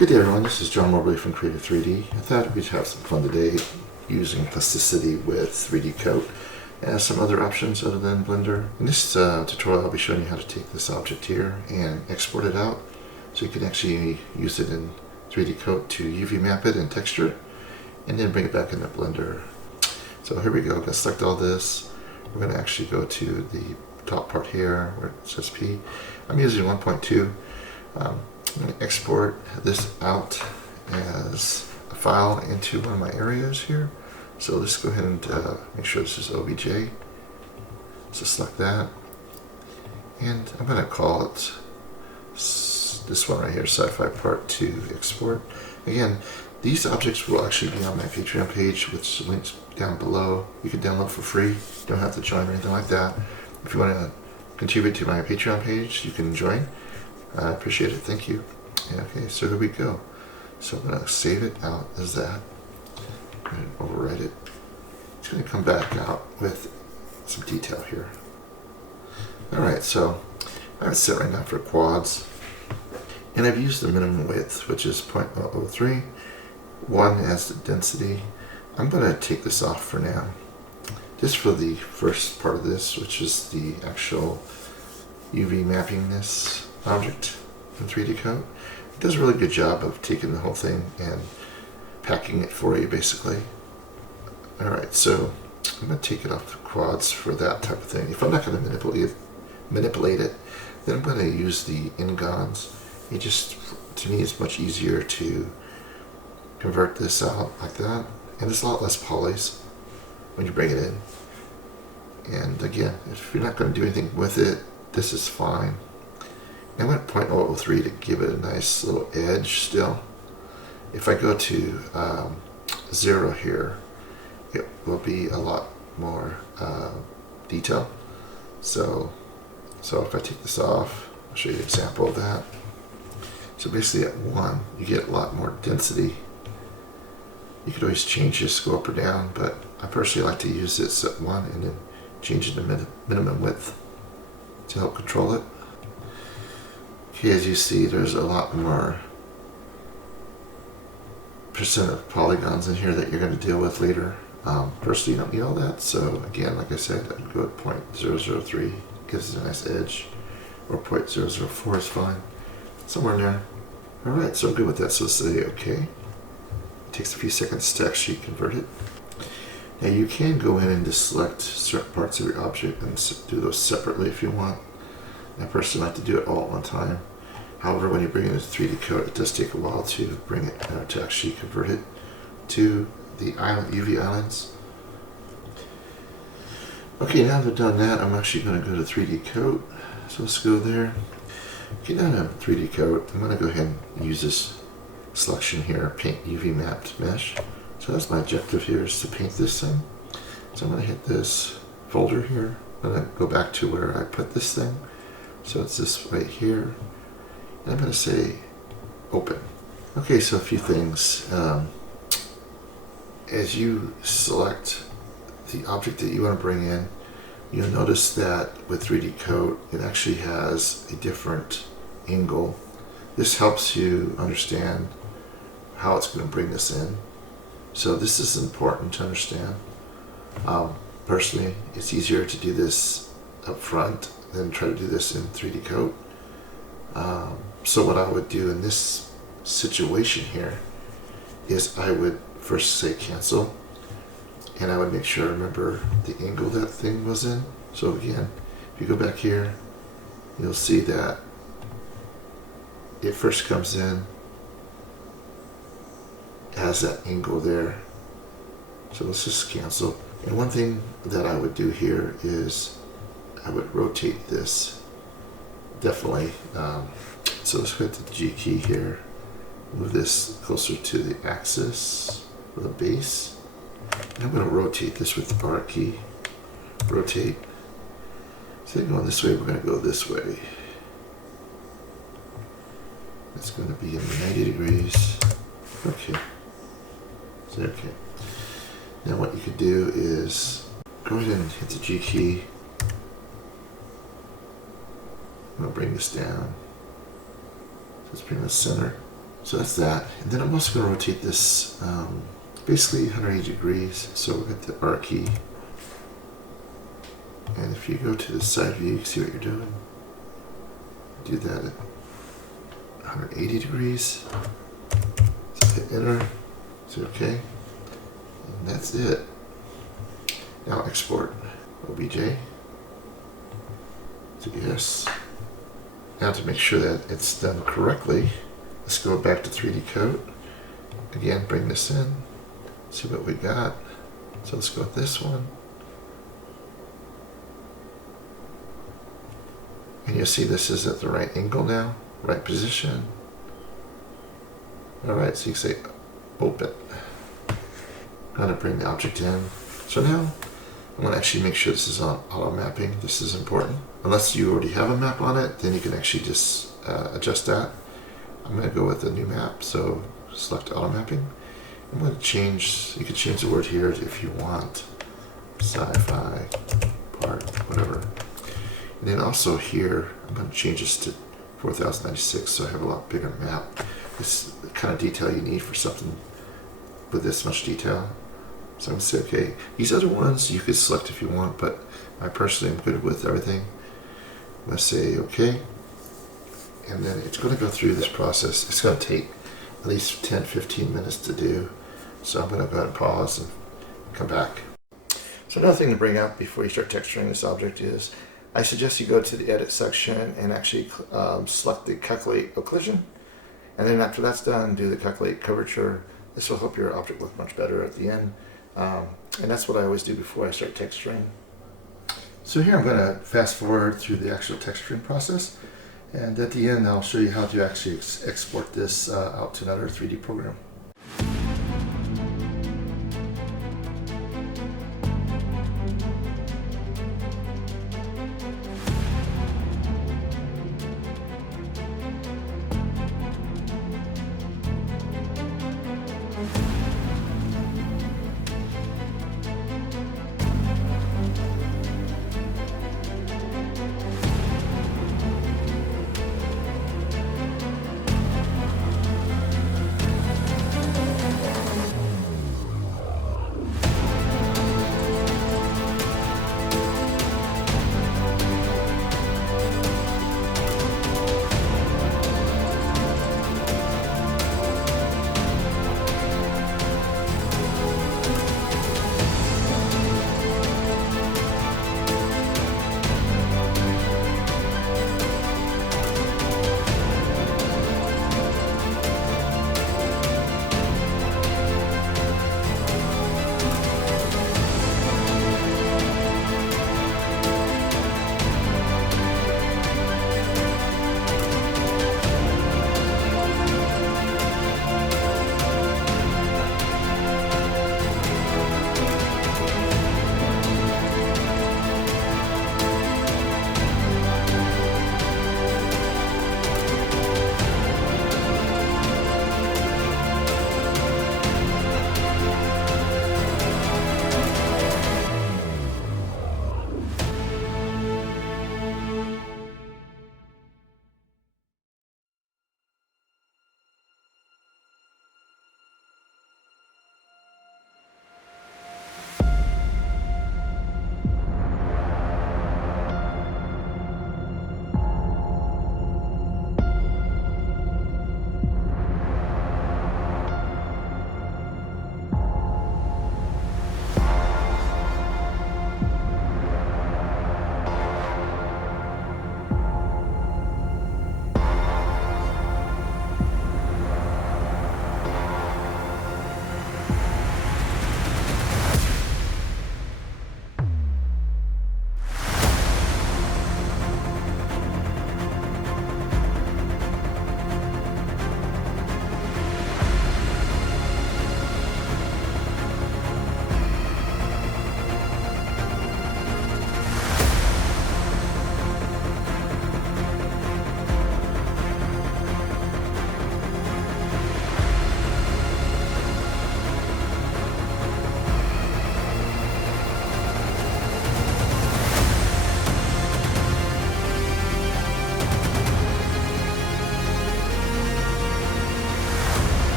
Good day everyone, this is John Mobley from Creative 3D. I thought we'd have some fun today using plasticity with 3D coat and some other options other than Blender. In this tutorial I'll be showing you how to take this object here and export it out so you can actually use it in 3D coat to UV map it and texture it and then bring it back into Blender. So here we go, I'm going to select all this. We're going to actually go to the top part here where it says P. I'm using 1.2. I'm going to export this out as a file into one of my areas here. So let's go ahead and make sure this is OBJ. So select that. And I'm going to call it this one right here, Sci-Fi Part 2 Export. Again, these objects will actually be on my Patreon page, which links down below. You can download for free. You don't have to join or anything like that. If you want to contribute to my Patreon page, you can join. I appreciate it. Thank you. Okay, so here we go. So I'm going to save it out as that. I'm going to overwrite it. It's going to come back out with some detail here. Alright, so I have it set right now for quads. And I've used the minimum width, which is 0.003. 1 as the density. I'm going to take this off for now. Just for the first part of this, which is the actual UV mapping this object in 3D coat. It does a really good job of taking the whole thing and packing it for you basically. Alright, so I'm going to take it off the quads for that type of thing. If I'm not going to manipulate it, then I'm going to use the ingons. It just, to me, it's much easier to convert this out like that. And it's a lot less polys when you bring it in. And again, if you're not going to do anything with it, this is fine. I went 0.003 to give it a nice little edge still. If I go to 0 here, it will be a lot more detail. So if I take this off, I'll show you an example of that. So basically at 1, you get a lot more density. You could always change this, go up or down, but I personally like to use this at 1 and then change it to minimum width to help control it. Okay, as you see, there's a lot more percent of polygons in here that you're going to deal with later. Personally, you don't need all that, so again, like I said, I'd go at 0.003, gives it a nice edge, or 0.004 is fine, somewhere in there. Alright, so I'm good with that, so let's say OK. It takes a few seconds to actually convert it. Now you can go in and just select certain parts of your object and do those separately if you want. I personally like to do it all at one time. However, when you bring it into 3D coat, it does take a while to bring it, to actually convert it to the UV islands. Okay, now that I've done that, I'm actually going to go to 3D coat. So let's go there. Okay, now that I'm 3D coat, I'm going to go ahead and use this selection here, paint UV mapped mesh. So that's my objective here, is to paint this thing. So I'm going to hit this folder here. I'm going to go back to where I put this thing. So it's this right here. And I'm going to say open. Okay, so a few things. As you select the object that you want to bring in, you'll notice that with 3D coat, it actually has a different angle. This helps you understand how it's going to bring this in. So this is important to understand. Personally, it's easier to do this up front than try to do this in 3D coat. So what I would do in this situation here is I would first say cancel, and I would make sure I remember the angle that thing was in. So again, if you go back here, you'll see that it first comes in, has that angle there. So let's just cancel. And one thing that I would do here is I would rotate this, definitely. So let's go to the G key here, move this closer to the axis of the base. And I'm going to rotate this with the R key, rotate. Instead of going this way, we're going to go this way. It's going to be in 90 degrees. Okay. So, okay. Now what you could do is go ahead and hit the G key. I'm going to bring this down. Let's bring the center. So that's that. And then I'm also going to rotate this basically 180 degrees. So we'll hit the R key. And if you go to the side view, you can see what you're doing. Do that at 180 degrees. So hit enter. Say OK. And that's it. Now export OBJ. So yes. Now to make sure that it's done correctly, let's go back to 3D coat. Again, bring this in. See what we got. So let's go with this one. And you'll see this is at the right angle now, right position. All right, so you can say open. I'm going to bring the object in. So now I'm going to actually make sure this is on auto mapping. This is important. Unless you already have a map on it, then you can actually just adjust that. I'm going to go with a new map, so select auto mapping. I'm going to change, you can change the word here if you want. Sci-fi, part, whatever. And then also here, I'm going to change this to 4096 so I have a lot bigger map. This is the kind of detail you need for something with this much detail. So I'm going to say, okay, these other ones you could select if you want, but I personally am good with everything. I'm going to say, okay. And then it's going to go through this process. It's going to take at least 10-15 minutes to do. So I'm going to go ahead and pause and come back. So another thing to bring up before you start texturing this object is I suggest you go to the edit section and actually select the calculate occlusion. And then after that's done, do the calculate curvature. This will help your object look much better at the end. And that's what I always do before I start texturing. So here I'm going to fast forward through the actual texturing process. And at the end, I'll show you how to actually export this out to another 3D program.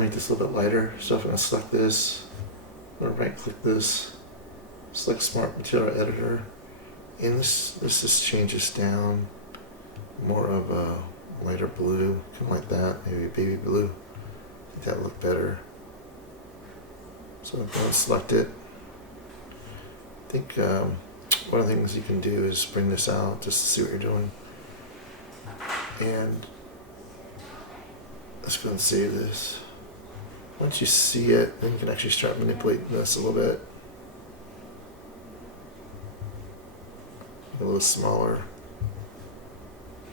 want to make this a little bit lighter, so if I'm going to select this, I'm going to right click this, select Smart Material Editor, and this just changes down more of a lighter blue, kind of like that, maybe baby blue. I think that would look better. So I'm going to select it. I think one of the things you can do is bring this out just to see what you're doing. And let's go and save this. Once you see it, then you can actually start manipulating this a little bit. A little smaller.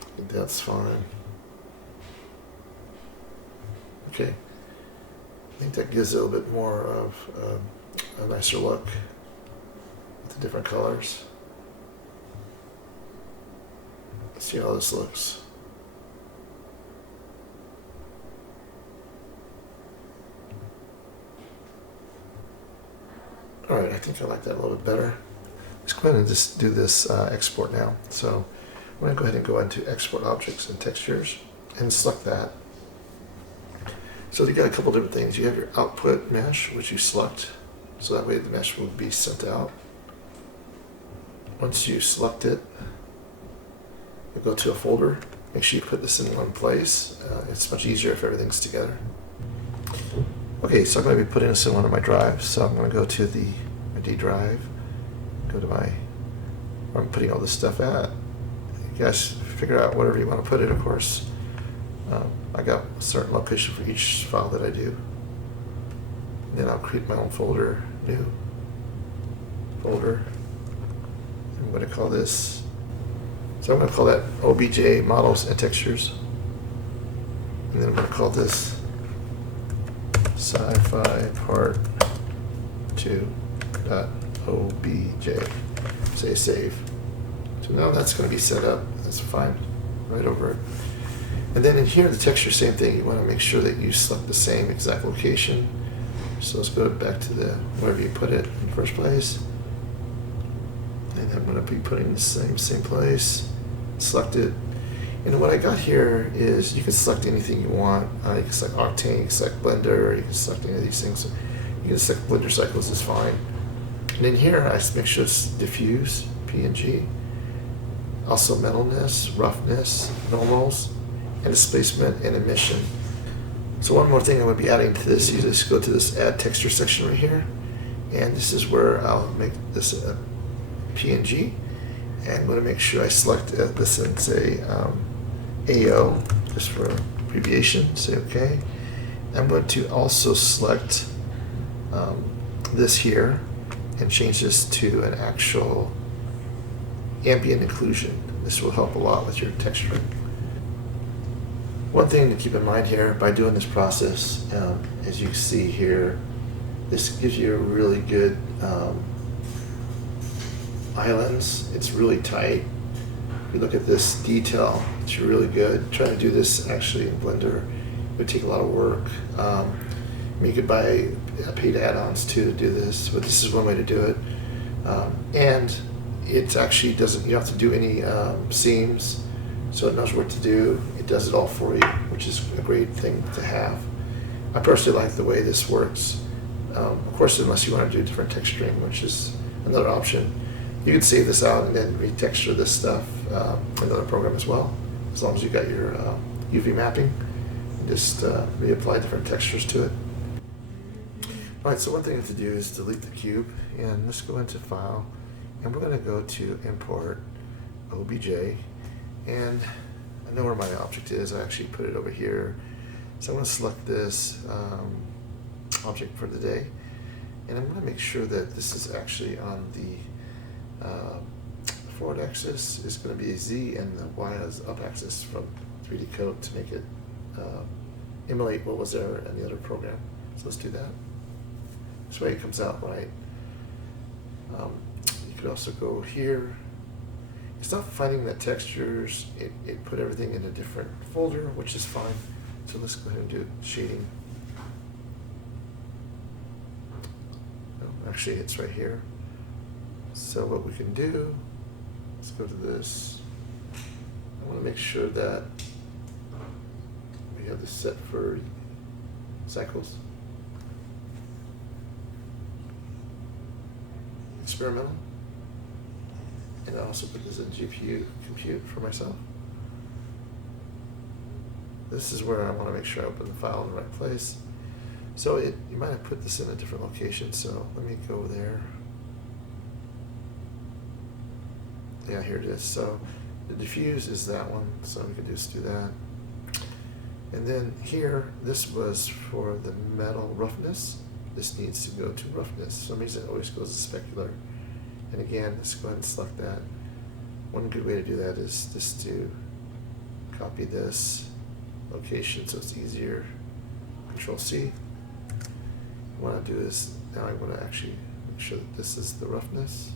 I think that's fine. Okay. I think that gives it a little bit more of a nicer look with the different colors. Let's see how this looks. Alright, I think I like that a little bit better. Let's go ahead and just do this export now. So I'm going to go ahead and go into Export Objects and Textures and select that. So you got a couple different things. You have your output mesh, which you select, so that way the mesh will be sent out. Once you select it, you go to a folder. Make sure you put this in one place. It's much easier if everything's together. Okay, so I'm going to be putting this in one of my drives. So I'm going to go to my D drive, go to where I'm putting all this stuff at. You guys figure out whatever you want to put it, of course. I got a certain location for each file that I do. And then I'll create my own folder, new folder. I'm going to call this, so I'm going to call that OBJ Models and Textures. And then I'm going to call this Sci-Fi Part 2.obj. Say save. So now that's going to be set up. That's fine. Right over it. And then in here, the texture, same thing. You want to make sure that you select the same exact location. So let's go back to wherever you put it in the first place. And I'm going to be putting the same place. Select it. And what I got here is you can select anything you want. You can select Octane, you can select Blender, you can select any of these things. You can select Blender Cycles is fine. And in here, I just make sure it's diffuse, PNG. Also metalness, roughness, normals, and displacement and emission. So one more thing I'm going to be adding to this, you just go to this Add Texture section right here, and this is where I'll make this a PNG, and I'm going to make sure I select this and say AO, just for abbreviation, say OK. I'm going to also select this here and change this to an actual ambient occlusion. This will help a lot with your texturing. One thing to keep in mind here by doing this process, as you see here, this gives you a really good islands. It's really tight. If you look at this detail, it's really good. Trying to do this actually in Blender, it would take a lot of work. You could buy paid add-ons too to do this, but this is one way to do it. And it actually doesn't, you don't have to do any seams, so it knows what to do. It does it all for you, which is a great thing to have. I personally like the way this works. Of course, unless you want to do different texturing, which is another option. You can save this out and then retexture this stuff in another program as well, as long as you got your UV mapping, and just reapply different textures to it. Alright, so one thing I have to do is delete the cube, and let's go into File, and we're going to go to Import OBJ, and I know where my object is. I actually put it over here. So I'm going to select this object for the day, and I'm going to make sure that this is actually on the forward axis is going to be a Z, and the Y is up axis from 3D Coat to make it emulate what was there in the other program. So let's do that. This way it comes out right. You could also go here. It's not finding the textures. It put everything in a different folder, which is fine. So let's go ahead and do shading. Oh, actually, it's right here. So what we can do, let's go to this. I want to make sure that we have this set for cycles. Experimental. And I also put this in GPU compute for myself. This is where I want to make sure I open the file in the right place. So you might have put this in a different location, so let me go there. Yeah, here it is. So the diffuse is that one, so we can just do that. And then here, this was for the metal roughness. This needs to go to roughness. For some reason it always goes to specular. And again, let's go ahead and select that. One good way to do that is just to copy this location so it's easier. Control C. What I do is now I want to actually make sure that this is the roughness.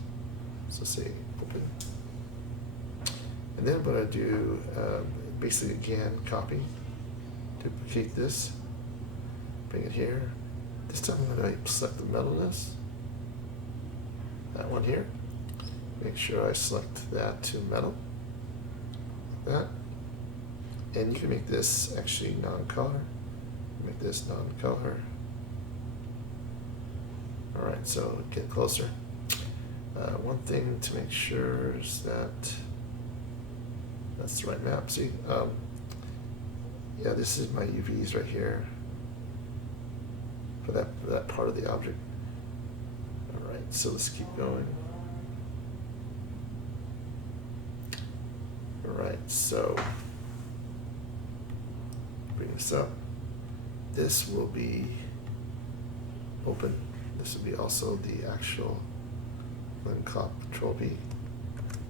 So say open. And then what I do, basically again, copy, duplicate this, bring it here. This time I'm going to select the metalness. That one here. Make sure I select that to metal. Like that. And you can make this actually non-color. Make this non-color. Alright, so get closer. One thing to make sure is that that's the right map. See, yeah, this is my UVs right here for that part of the object. Alright, so let's keep going. Alright, so bring this up. This will be open. This will be also the actual Control V.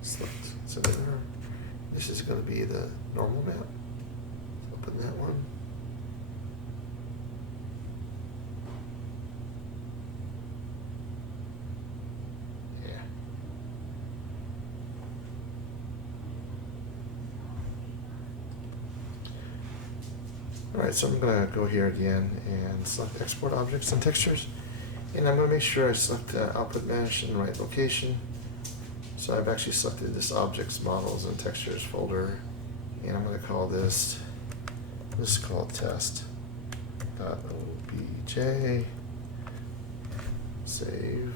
Select center. This is going to be the normal map. Open that one. Yeah. Alright, so I'm going to go here again and select Export Objects and Textures. And I'm going to make sure I select Output Mesh in the right location. So I've actually selected this Objects, Models, and Textures folder. And I'm going to call this is called test.obj. Save.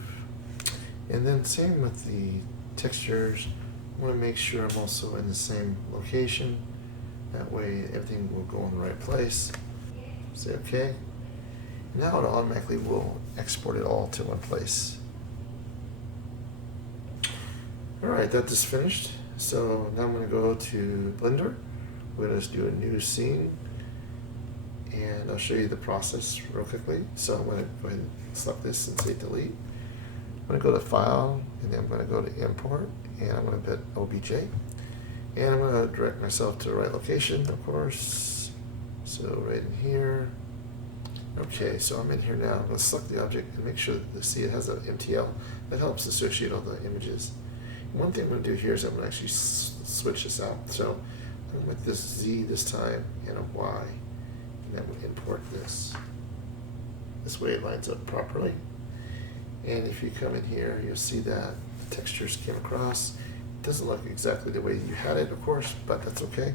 And then same with the textures. I want to make sure I'm also in the same location. That way everything will go in the right place. Say OK. Now it automatically will export it all to one place. Alright, that is finished. So now I'm going to go to Blender. We're going to do a new scene. And I'll show you the process real quickly. So I'm going to go ahead and select this and say delete. I'm going to go to File, and then I'm going to go to Import, and I'm going to put OBJ. And I'm going to direct myself to the right location, of course. So right in here. Okay, so I'm in here now. I'm going to select the object and make sure that see it has an MTL. That helps associate all the images. And one thing I'm going to do here is I'm going to actually switch this out. So I'm going to make this Z this time and a Y. And then we'll import this. This way it lines up properly. And if you come in here, you'll see that the textures came across. It doesn't look exactly the way you had it, of course, but that's okay.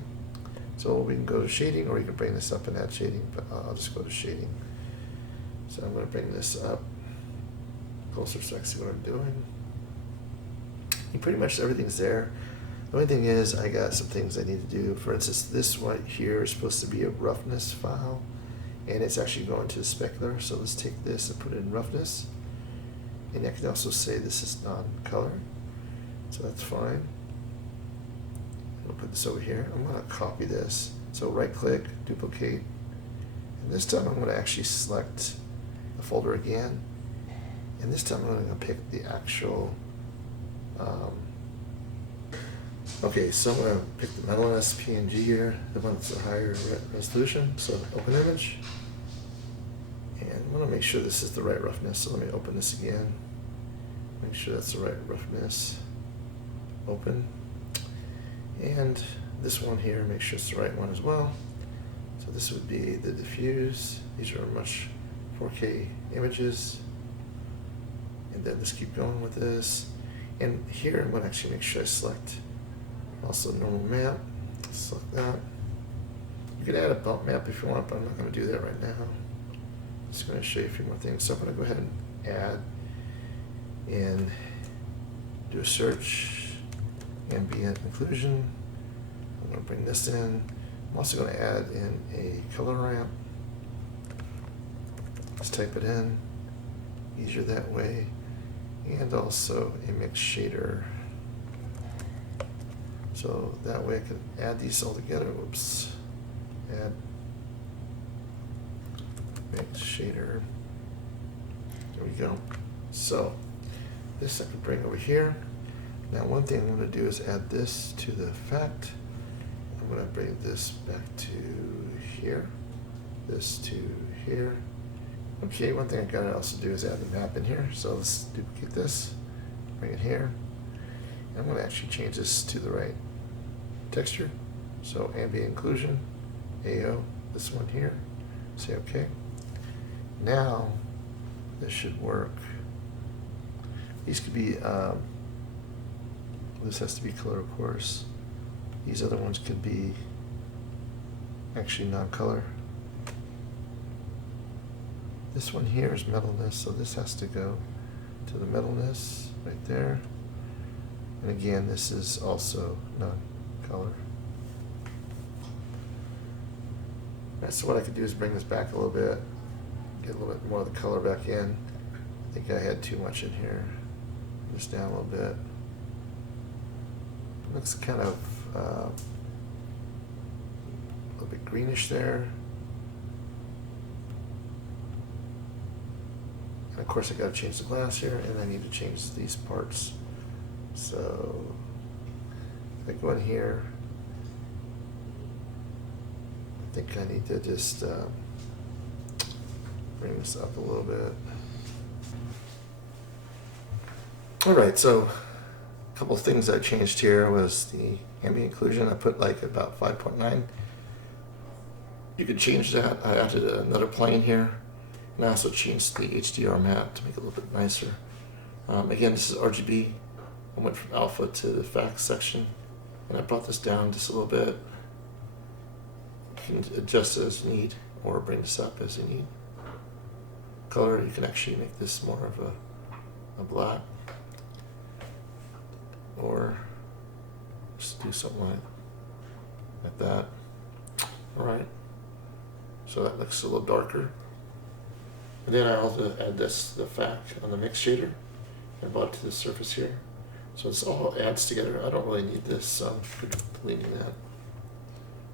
So we can go to shading, or you can bring this up and add shading, but I'll just go to shading. So I'm going to bring this up closer so I can see what I'm doing. And pretty much everything's there. The only thing is I got some things I need to do. For instance, this one here is supposed to be a roughness file, and it's actually going to the specular. So let's take this and put it in roughness. And I can also say this is non-color. So that's fine. I'll put this over here. I'm going to copy this. So right click, duplicate. And this time I'm going to actually select the folder again. And this time I'm going to pick the actual okay, so I'm going to pick the metalness PNG here, the one that's a higher resolution, so open image. And I want to make sure this is the right roughness, so let me open this again. Make sure that's the right roughness. Open. And this one here, make sure it's the right one as well. So this would be the diffuse. These are much 4K images. And then let's keep going with this. And here I'm going to actually make sure I select also normal map. Select that. You can add a bump map if you want, but I'm not going to do that right now. Just going to show you a few more things. So I'm going to go ahead and add in, do a search, ambient occlusion. I'm going to bring this in. I'm also going to add in a color ramp. Let's type it in, easier that way, and also a mix shader. So that way I can add these all together. Whoops. Add mix shader. There we go. So this I can bring over here. Now one thing I'm going to do is add this to the effect. I'm going to bring this back to here. This to here. Okay, one thing I gotta also do is add the map in here. So let's duplicate this, bring it here. And I'm gonna actually change this to the right texture. So ambient occlusion, AO, this one here. Say okay. Now this should work. These could be, this has to be color, of course. These other ones could be actually non-color. This one here is metalness, so this has to go to the metalness right there. And again, this is also non-color. Right, so what I could do is bring this back a little bit, get a little bit more of the color back in. I think I had too much in here. Bring this down a little bit. Looks kind of a little bit greenish there. Of course, I got to change the glass here, and I need to change these parts. So if I go in here, I think I need to just bring this up a little bit. All right, so a couple of things I changed here was the ambient occlusion. I put like about 5.9. You could change that. I added another plane here. And I also changed the HDR map to make it a little bit nicer. Again, this is RGB. I went from alpha to the facts section, and I brought this down just a little bit. You can adjust it as you need, or bring this up as you need. Color, you can actually make this more of a black, or just do something like that. All right. So that looks a little darker. And then I also add this, the fact on the mix shader, and brought it to the surface here. So this all adds together. I don't really need this, so I'm deleting that.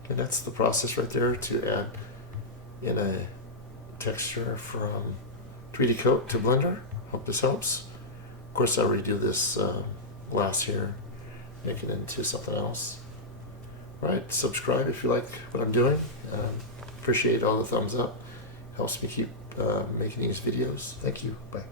And that's the process right there to add in a texture from 3D Coat to Blender. Hope this helps. Of course, I'll redo this glass here, make it into something else. All right, subscribe if you like what I'm doing. Appreciate all the thumbs up. Helps me keep making these videos. Thank you. Bye.